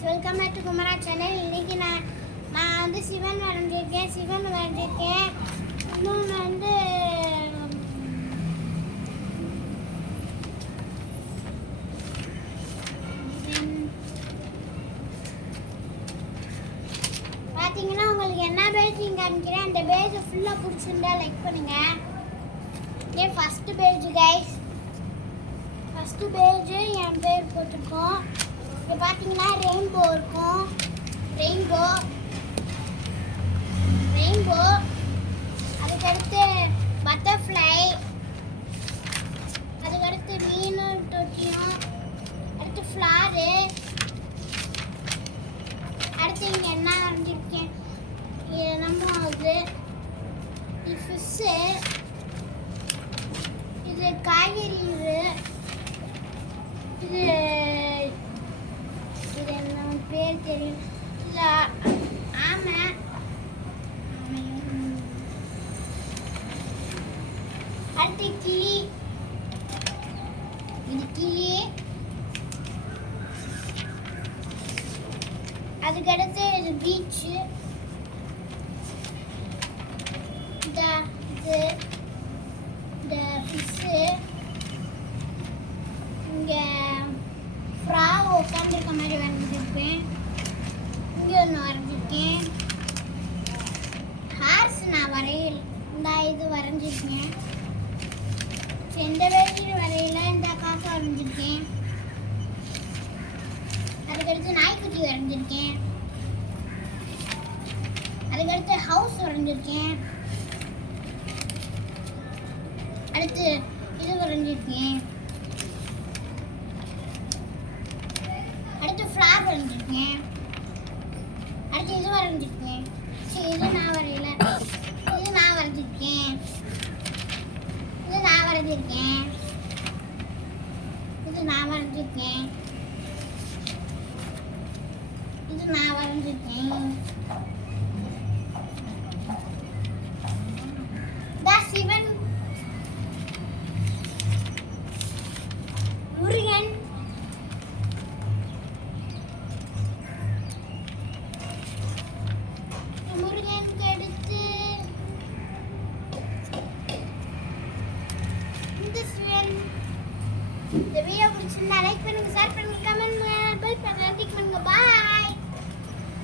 Guys welcome back to Kumara channel இன்றைக்கி நான் நான் வந்து சிவன் வரைஞ்சிருக்கேன். சிவன் வரைஞ்சிருக்கேன். இன்னொன்று வந்து பார்த்தீங்கன்னா உங்களுக்கு என்ன பேஜிங் காமிக்கிறேன். அந்த பேஜ் ஃபுல்லாக பிடிச்சிருந்தா லைக் பண்ணுங்க. இதே first page guys first page என் பேர் போட்டிருக்கோம். இது பார்த்தீங்கன்னா ரெயின்போ இருக்கும். ரெயின்போ ரெயின்போ அதுக்கடுத்து பட்டர்ஃப்ளை அதுக்கடுத்து மீனும் தொட்டியும். அடுத்து ஃப்ளாரு அடுத்து இங்கே என்ன வரைஞ்சிருக்கேன்? நம்ம இது ஃபிஷ்ஷு இது காய்கறி இது இது என்ன பேர் தெரியும் இல்ல ஆமை ஆமை. அடுத்து கிளி. இது கிளி. அதுக்கடுத்து இது பீச்சு இந்த இது இந்த ஃபிஷ்ஷு இங்கே ஃப்ரா உட்காந்துருக்க மாதிரி வரைஞ்சிருப்பேன் ஒன்று வரைஞ்சிருக்கேன். ஹார்ஸ் நான் வரையல இந்த இது வரைஞ்சிருக்கேன். எந்த இந்த வேலையில் வரையில இந்த காக்கா வரைஞ்சிருக்கேன். அதுக்கடுத்து நாய்க்குட்டி வரைஞ்சிருக்கேன். அதுக்கடுத்து ஹவுஸ் வரைஞ்சிருக்கேன். அடுத்து இது வரைஞ்சிருக்கேன். அடுத்து ஃப்ளார் வரைஞ்சிருக்கேன். அடுத்து இது வரைஞ்சிருக்கேன் சரி இது நான் வரையல. இது நான் வரைஞ்சிருக்கேன். இது நான் வரைஞ்சிருக்கேன். இது நான் வரைஞ்சிருக்கேன். இது நான் வரைஞ்சிருக்கேன்.